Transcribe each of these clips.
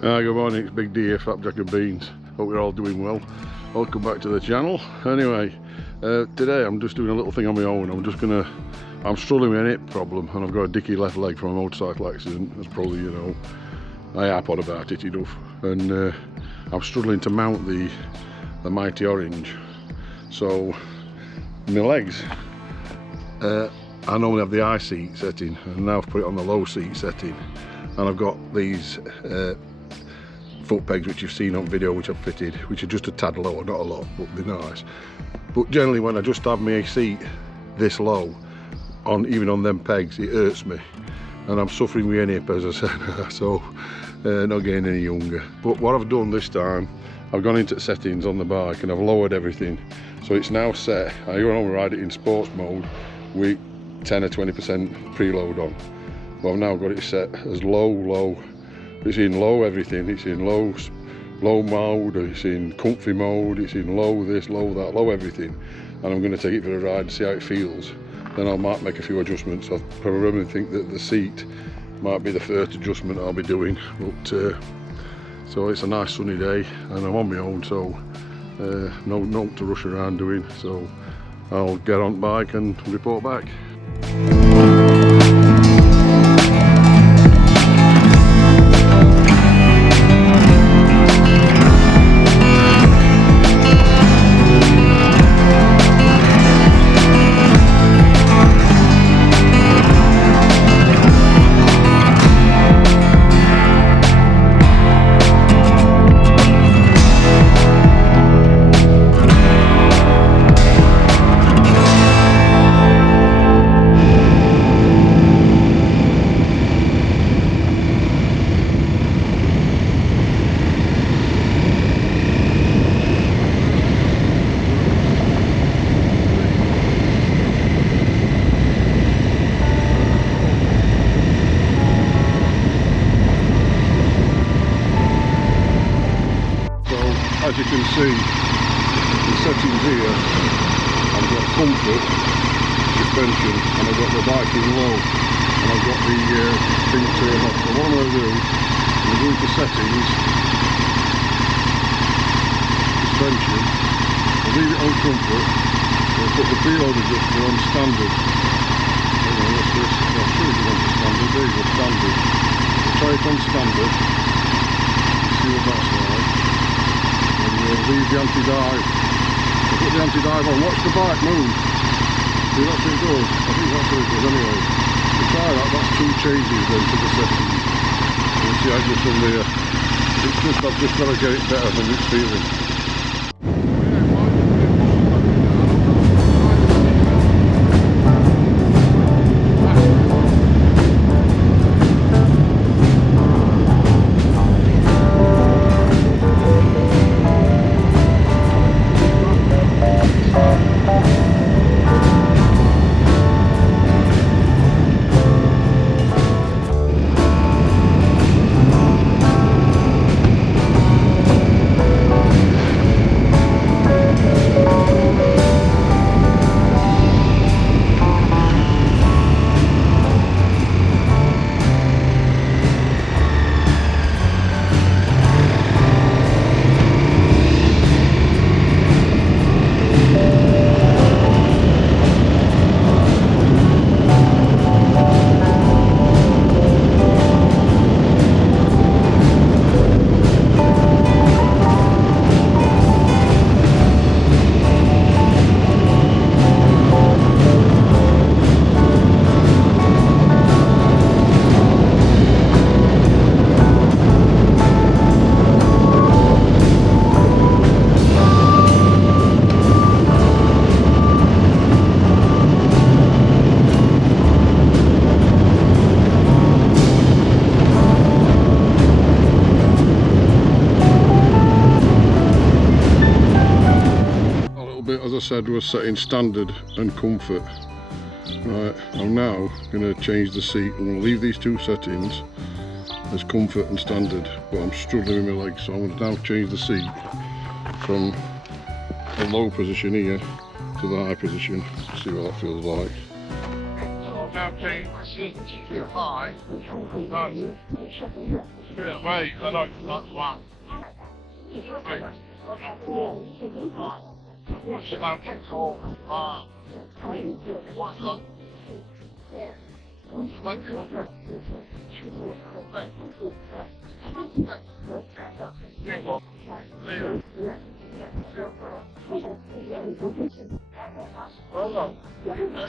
Good morning, it's Big D here, Flapjack and Beans. Hope you're all doing well. Welcome back to the channel. Anyway, today I'm just doing a little thing on my own. I'm struggling with an hip problem and I've got a dicky left leg from a motorcycle accident. That's probably, you know, I yap on about it enough. And I'm struggling to mount the Mighty Orange. So, my legs, I normally have the high seat setting and now I've put it on the low seat setting. And I've got these foot pegs which you've seen on video which I've fitted, which are just a tad lower, not a lot, but they're nice. But generally when I just have my seat this low, even on them pegs, it hurts me. And I'm suffering with an hip, as I said, so not getting any younger. But what I've done this time, I've gone into settings on the bike and I've lowered everything. So it's now set, I normally ride it in sports mode with 10 or 20% preload on. But I've now got it set as low. It's in low everything. It's in low mode, it's in comfy mode, it's in low this, low that, low everything. And I'm going to take it for a ride and see how it feels. Then I might make a few adjustments. I probably think that the seat might be the first adjustment I'll be doing. But so it's a nice sunny day and I'm on my own, so no to rush around doing. So I'll get on the bike and report back. As you can see, the settings here, I've got comfort, suspension, and I've got the bike in low, and I've got the thing turned off. So what I'm going to do, I'm going to settings, suspension, I'll leave it on comfort, I'll put the preload adjuster on standard. What's this? I'm sure it's on standard, there you go, standard. I'll try it on standard, see what that's like. Leave the anti-dive. I'll put the anti-dive on, watch the bike move. See, that's what it does. I think that's what it does anyway. To try that, that's 2 changes then to the settings. You see, I just from there. It's just, I've just got to get it better than it's feeling. As I said, was set in standard and comfort. Right, I'm now going to change the seat. I'm going to leave these 2 settings as comfort and standard, but I'm struggling with my legs, so I'm going to now change the seat from the low position here to the high position. See what that feels like. So I've now changed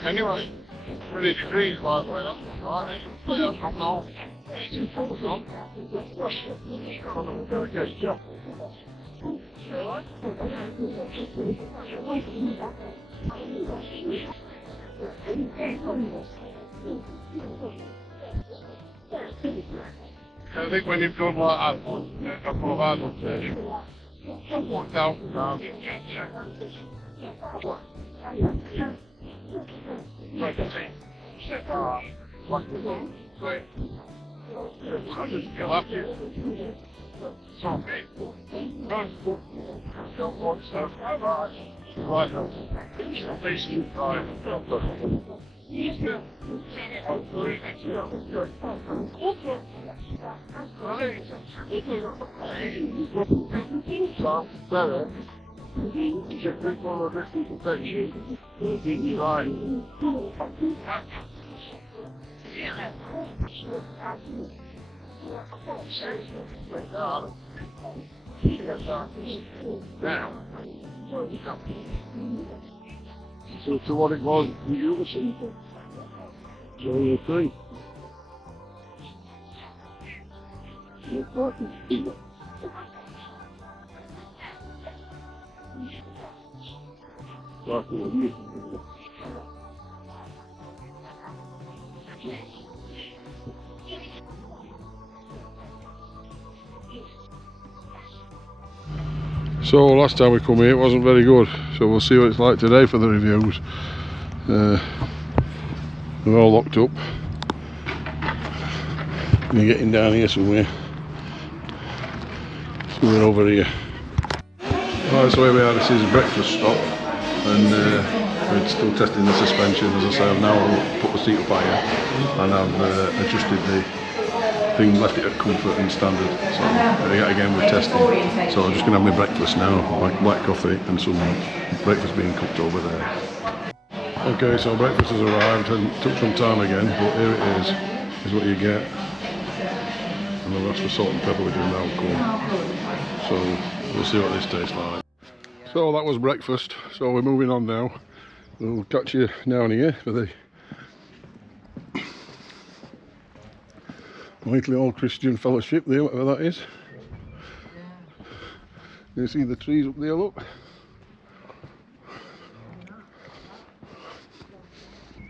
Anyway, 30 degrees by the way, that's right. I think when you've done like a couple of hours on stage, 1,000 pounds. So what it was, you were seeing. So you think. So last time we come here it wasn't very good, so we'll see what it's like today for the reviews. We're all locked up. We're getting down here somewhere. Somewhere over here. Right, so here we are, this is breakfast stop, and we're still testing the suspension. As I say, I've now put the seat up higher and I've adjusted the thing, left it at comfort and standard. So yet again we're testing. So I'm just going to have my breakfast now, like black coffee and some breakfast being cooked over there. Okay, so breakfast has arrived and took some time again, but here it is what you get. And the rest for salt and pepper we're doing now come. So we'll see what this tastes like. So that was breakfast, so we're moving on now. We'll catch you down here for the Whiteley All Christian Fellowship there, whatever that is. You see the trees up there, look.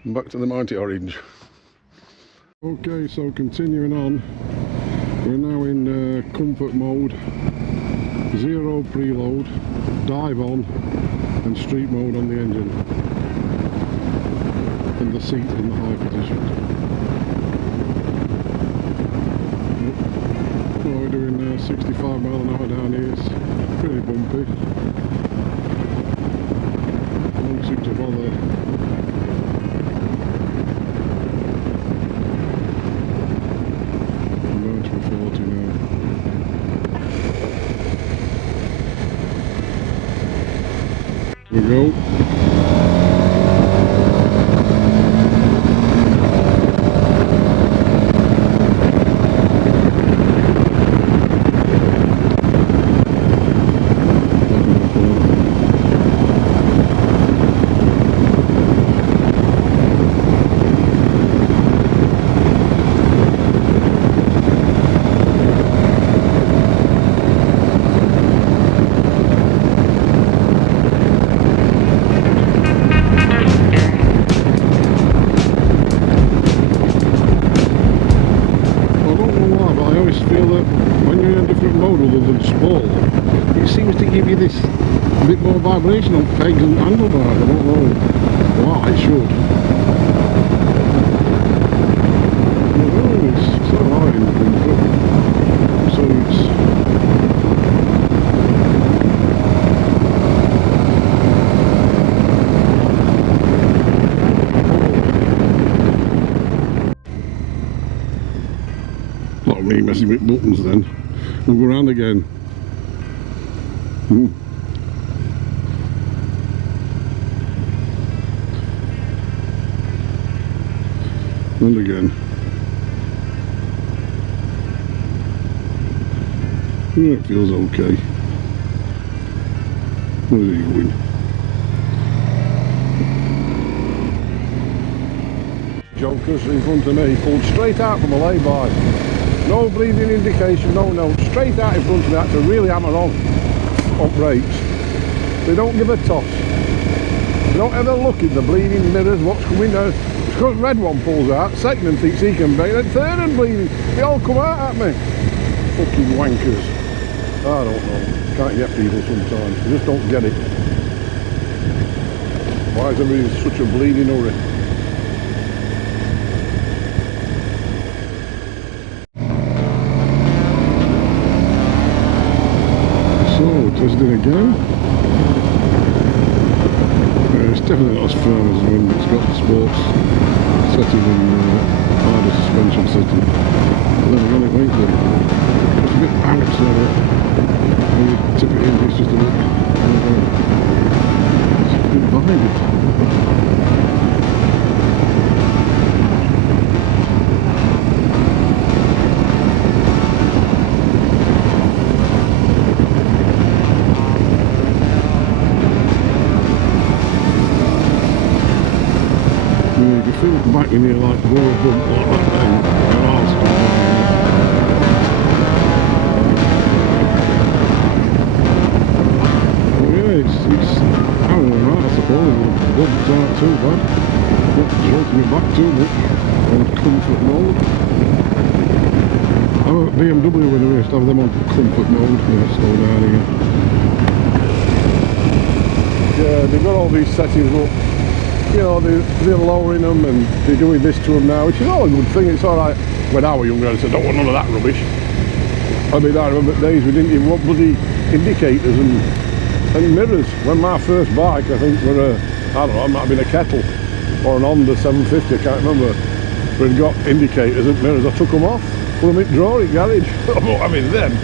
And back to the Mighty Orange. Okay, so continuing on, we're now in comfort mode, zero preload, dive on, and street mode on the engine, and the seat in the high position. Well, we're doing 65 mile an hour down here, it's pretty bumpy. Don't seem to bother. We go. It seems to give you this bit more vibration on pegs and handlebars. I don't know why it should. It's alright in comfort. So pressing my buttons then. We'll go round again. And again. It feels okay. Where's he going? Jokers in front of me, pulled straight out from a lay-by. No bleeding indication, no, straight out in front of me. I had to really hammer on brakes. They don't give a toss. They don't ever look in the bleeding mirrors, what's coming down. The red one pulls out, second and thinks he can brake, then third and bleeding. They all come out at me. Fucking wankers. I don't know. Can't get people sometimes. They just don't get it. Why is everybody in such a bleeding hurry? So, testing again. It's definitely not as firm as when it's got the sports setting and harder suspension setting. But then again, it won't be. It's a bit bounce on it. When you tip it in, it's just a bit. It's a bit violent. You can feel it back when you're like roll a bump like that then your arse comes down. Oh yeah, it's I don't know, right, I suppose the bumps aren't too bad. Not jolting me back too much on comfort mode. I'm at BMW when I used to have them on comfort mode when I slow down again. Yeah, they've got all these settings up. You know, they're lowering them and they're doing this to them now, which is all a good thing. It's alright. When I was younger, I said, don't want none of that rubbish. I mean, I remember days we didn't even want bloody indicators and mirrors. When my first bike, I think, were I don't know, it might have been a Kettle or an Honda 750, I can't remember. But it got indicators and mirrors. I took them off, put them in drawing garage. I mean, then,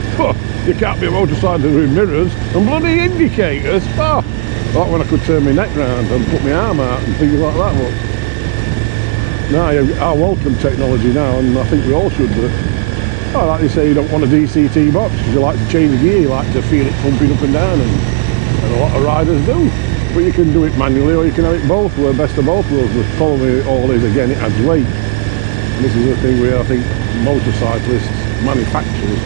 you can't be a motorcycle with mirrors and bloody indicators. Oh. Like when I could turn my neck round and put my arm out and things like that. But now I welcome technology now, and I think we all should. But like you say, you don't want a DCT box because you like to change gear, you like to feel it pumping up and down, and a lot of riders do. But you can do it manually, or you can have it both. We're best of both worlds. The problem with it all is, again, it adds weight. And this is the thing where I think motorcyclists, manufacturers,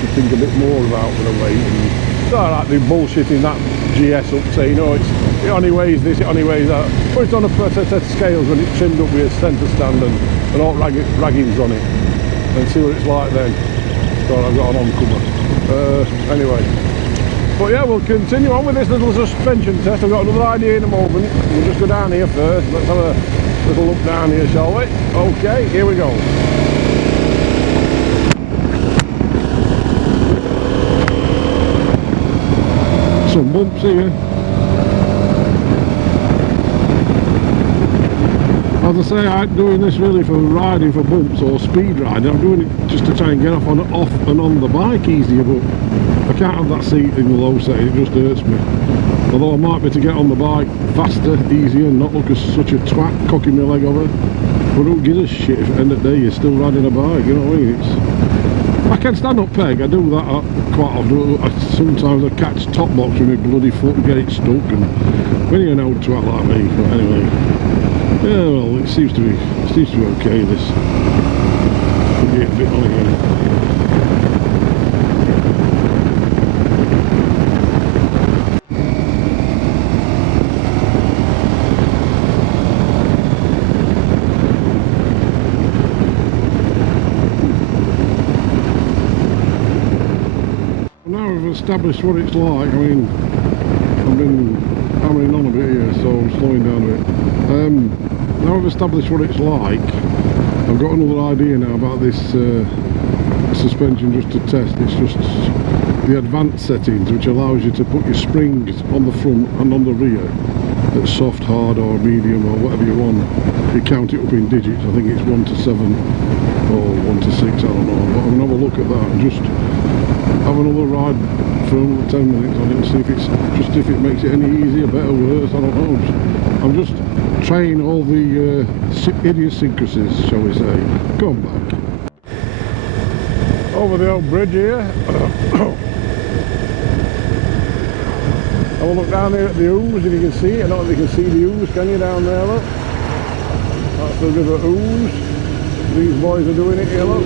should think a bit more about the weight. And it's alright, they're bullshitting that GS up, saying, oh, it only weighs this, it only weighs that. But it's on a set of scales when it's trimmed up with a centre stand and all raggings on it. And see what it's like then. So I've got an oncomer. Anyway. But yeah, we'll continue on with this little suspension test. I've got another idea in a moment. We'll just go down here first. Let's have a little look down here, shall we? Okay, here we go. Some bumps here. As I say, I ain't doing this really for riding for bumps or speed riding. I'm doing it just to try and get off and on the bike easier, but I can't have that seat in the low setting, it just hurts me. Although I might be to get on the bike faster, easier, and not look as such a twat cocking my leg over. But who gives a shit if at the end of the day you're still riding a bike, you know what I mean? I can stand up peg, I do that quite often. Sometimes I catch top box with my bloody foot and get it stuck, and when you're an old twat like me. But anyway, yeah, well, it seems to be okay, this. We'll get a bit on again. Established what it's like. I mean, I've been hammering on a bit here, so I'm slowing down a bit. Now I've established what it's like, I've got another idea now about this suspension just to test. It's just the advanced settings, which allows you to put your springs on the front and on the rear at soft, hard or medium or whatever you want. You count it up in digits, I think it's 1 to 7. or 1 to 6, I don't know, but I'm gonna have a look at that and just have another ride for another 10 minutes on it and see if it's just if it makes it any easier, better, worse, I don't know. I'm just trying all the idiosyncrasies, shall we say. Come back. Over the old bridge here. Have a look down there at the ooze, if you can see it. I don't know if you can see the ooze, can you, down there, look? That's the river ooze. These boys are doing it here, look.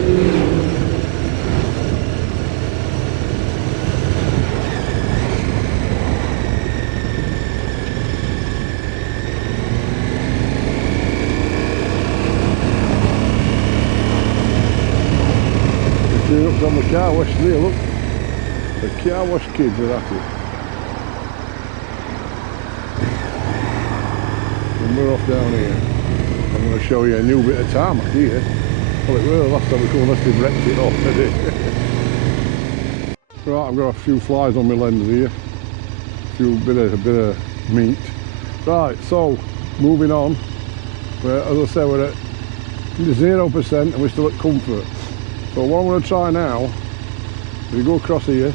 Up on the car wash there, look. The car wash kids are at it. And we're off down here. I'm going to show you a new bit of tarmac here. Well, it was last time we come unless they've wrecked it off, did it? Right, I've got a few flies on my lens here. A bit of meat. Right, so moving on. As I said, we're at 0% and we're still at comfort. So what I'm going to try now, if you go across here,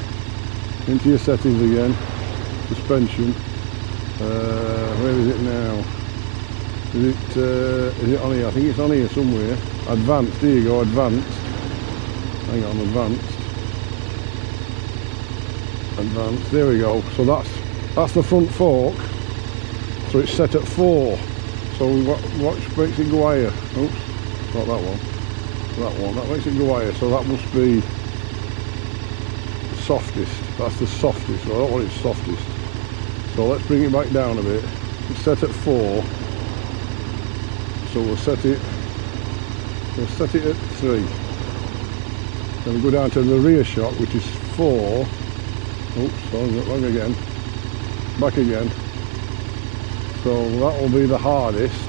into your settings again, suspension, where is it now? Is it on here? I think it's on here somewhere. Advanced, there you go, advanced. Hang on, advanced, there we go. So that's the front fork, so it's set at 4. So what makes it go higher? Oops, not that one. That makes it go higher, so that must be softest. That's the softest, so I don't want it softest. So let's bring it back down a bit. It's set at 4, so we'll set it at 3. Then we go down to the rear shock, which is 4. Oops, sorry, wrong again. Back again. So that will be the hardest.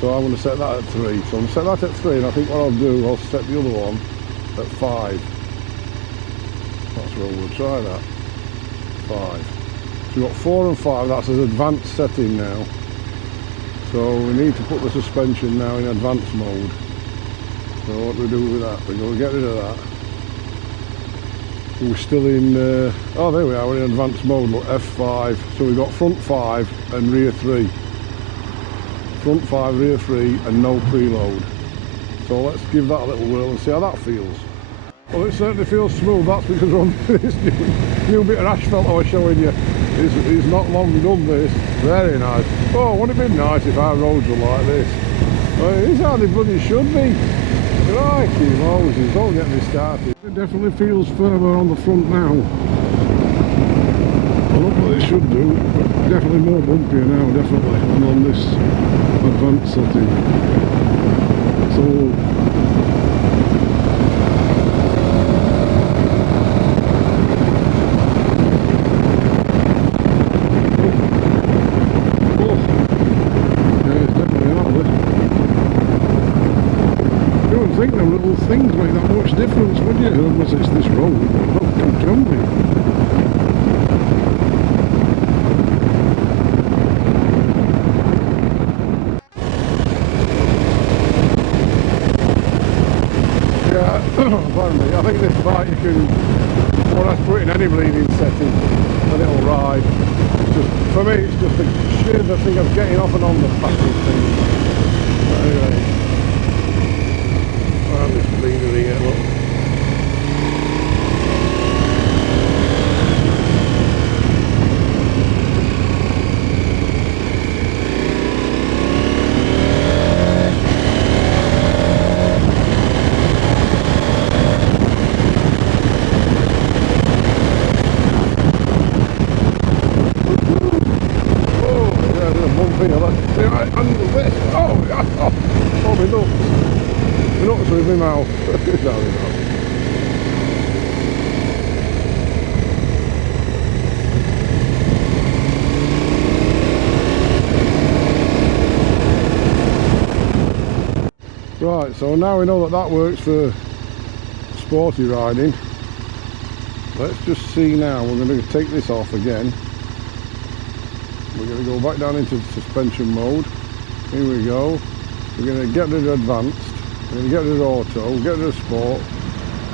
So I'm going to set that at 3. So I'm going to set that at 3, and I think what I'll do, I'll set the other one at 5. That's where we'll try that. 5. So we've got 4 and 5, that's as advanced setting now. So we need to put the suspension now in advanced mode. So what do we do with that? We're going to get rid of that. We're still in, oh there we are, we're in advanced mode, look, F5. So we've got front 5 and rear 3. Front 5, rear 3 and no preload. So let's give that a little whirl and see how that feels. Well, it certainly feels smooth. That's because we're on this new bit of asphalt I was showing you. It's not long done, this. Very nice. Oh, wouldn't it be nice if our roads were like this? Well, it is how they bloody should be. Crikey Moses, don't get me started. It definitely feels firmer on the front now. I don't know what it should do, but definitely more bumpier now, definitely, and on this advanced setting. So think them little things make that much difference, would you? Unless it's this road, it can be. Yeah, pardon me, I think this bike you can, well, that's put in any bleeding setting, and it'll ride. It's just, for me, it's just a sheer thing of getting off and on the fucking thing. But anyway. This bleeder here, look. Oh, yeah, there's a bump here, look. See, right under this. Oh, my nuts. Nuts with my mouth. Right, so now we know that that works for sporty riding. Let's just see now, we're going to take this off again. We're going to go back down into suspension mode. Here we go. We're going to get rid of advanced. We're going to get rid of auto, get rid of sport,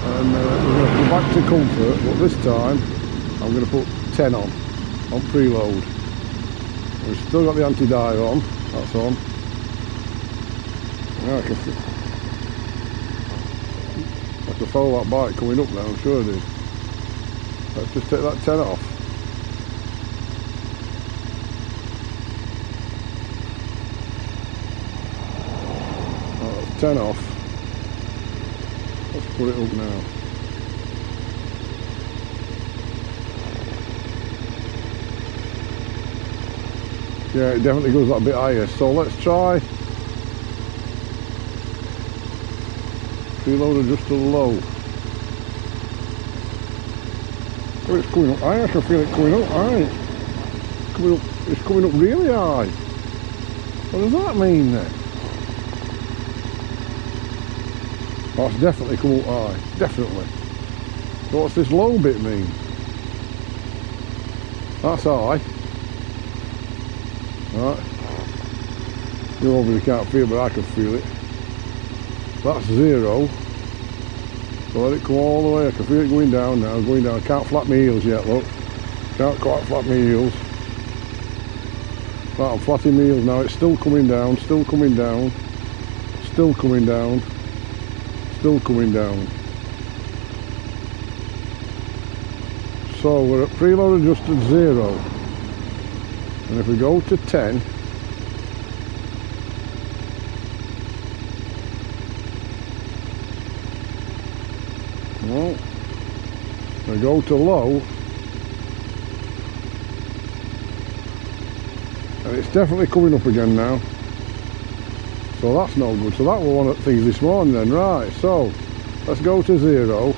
and we're going to go back to comfort, but this time I'm going to put 10 on preload. We've still got the anti-dive on, that's on. Yeah, I can follow that bike coming up now, I'm sure it is. Let's just take that 10 off. Oh, that's 10 off. Let's put it up now. Yeah, it definitely goes that bit higher. So let's try preload adjuster low. Oh, it's coming up high. I can feel it coming up high. It's coming up really high. What does that mean then? Oh, it's definitely come up high. Definitely. So what's this low bit mean? That's high. Right. You obviously can't feel it, but I can feel it. That's 0. So let it come all the way. I can feel it going down now, going down. I can't flap my heels yet, look. Can't quite flap my heels. Right, I'm flatting my heels now. It's still coming down, still coming down, still coming down, still coming down. So we're at preload adjusted 0. And if we go to 10, well, we go to low, and it's definitely coming up again now. So that's no good. So that was one of the things this morning then. Right, so let's go to 0.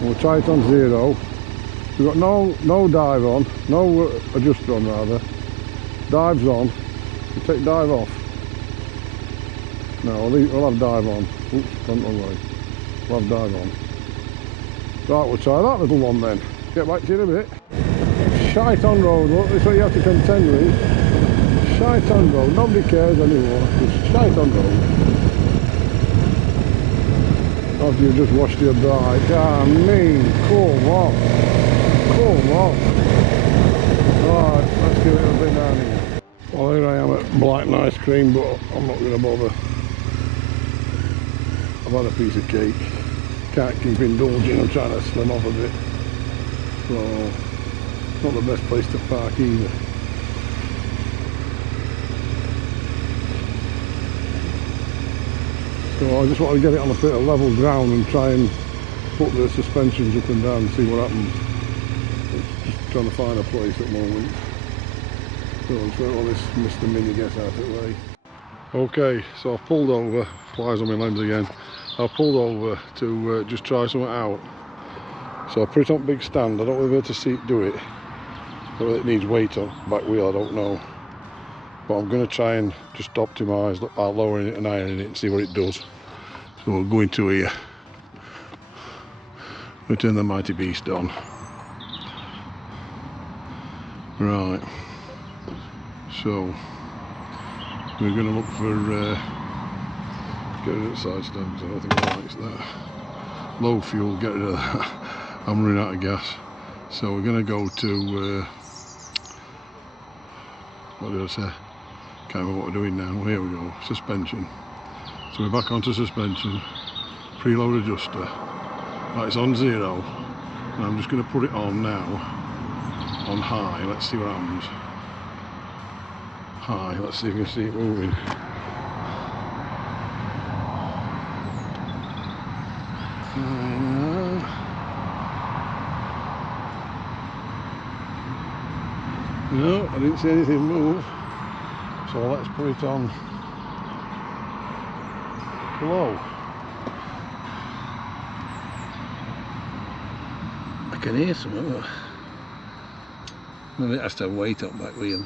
We'll try it on 0. We've got no dive on, no adjuster on rather. Dive's on. We'll take dive off. No, we'll have dive on. Oops, gone wrong way. We'll have dive on. Right, we'll try that little one then. Get back to you in a bit. Shite on road, look, this is what you have to contend with. Shite on road, nobody cares anymore. It's shite on road. After you've just washed your bike. Ah, mean, come on. Come on. Right, let's give it a bit down here. Well, here I am at Black Ice Cream, but I'm not going to bother. I've had a piece of cake. Can't keep indulging, I'm trying to slim off a bit. So, it's not the best place to park either. So I just want to get it on a bit of level ground and try and put the suspensions up and down and see what happens. Just trying to find a place at the moment. So I'm just waiting while this Mr. Mini gets out of the way. Okay, so I've pulled over, flies on my lens again. I've pulled over to just try something out. So I put it on big stand. I don't know whether to see it do it. Whether it needs weight on back wheel, I don't know. But I'm going to try and just optimise lowering it and ironing it and see what it does. So we'll go into here. We'll turn the mighty beast on. Right. So we're going to look for get rid of the side stand because I don't think it likes that. Low fuel, get rid of that. I'm running out of gas. So we're going to go to what did I say? Can't remember what we're doing now. Here we go, suspension. So we're back onto suspension, preload adjuster. Right, it's on 0. And I'm just going to put it on now, on high. Let's see what happens. High, let's see if you can see it moving. No, I didn't see anything move. So let's put it on low. I can hear something. Then it has to have weight up back wheel.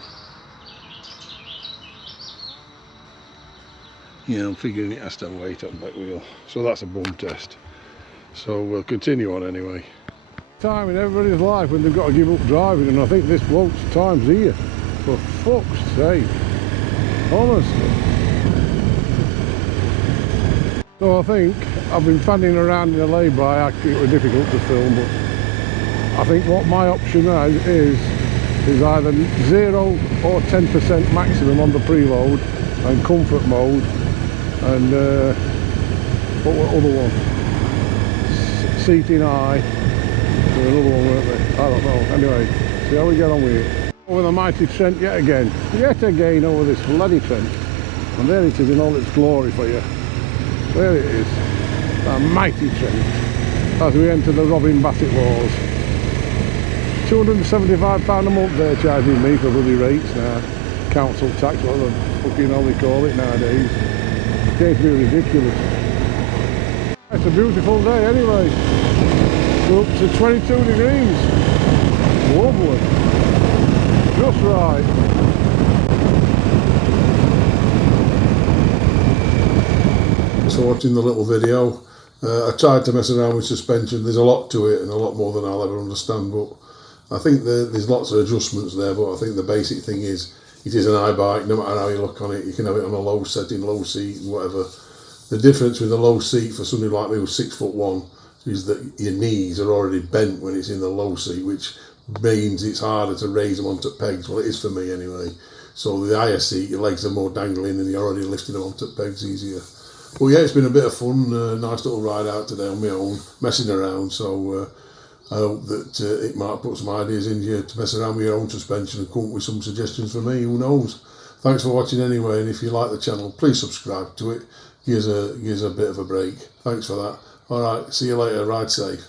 Yeah, I'm figuring it has to have weight up back wheel. So that's a bum test. So we'll continue on anyway. Time in everybody's life when they've got to give up driving, and I think this bloke's time's here. For fuck's sake. Honestly. So I think I've been fanning around in a lay-by. It was difficult to film, but I think what my option is either 0 or 10% maximum on the preload and comfort mode, and what was the other one? Seating high. There was another one, weren't there? I don't know. Anyway, see how we get on with it. Over the mighty Trent yet again over this bloody Trent, and there it is in all its glory for you. There it is, a mighty Trent, as we enter the Robin Bassett wars. £275 a month they're charging me for bloody rates now. Council tax, whatever fucking hell they call it nowadays. It can't be ridiculous. It's a beautiful day anyway. We're up to 22 degrees. Lovely. Just right. Thanks for watching the little video. I tried to mess around with suspension. There's a lot to it and a lot more than I'll ever understand, but I think there's lots of adjustments there, but I think the basic thing is it is an iBike. No matter how you look on it, you can have it on a low setting, low seat and whatever. The difference with a low seat for somebody like me who's 6'1" is that your knees are already bent when it's in the low seat, which means it's harder to raise them onto pegs. Well, it is for me anyway. So the higher seat, your legs are more dangling and you're already lifting them onto pegs easier. Well, yeah, it's been a bit of fun, nice little ride out today on my own, messing around, so I hope that it might put some ideas in you to mess around with your own suspension and come up with some suggestions for me, who knows. Thanks for watching anyway, and if you like the channel, please subscribe to it, give us a bit of a break. Thanks for that. Alright, see you later, ride safe.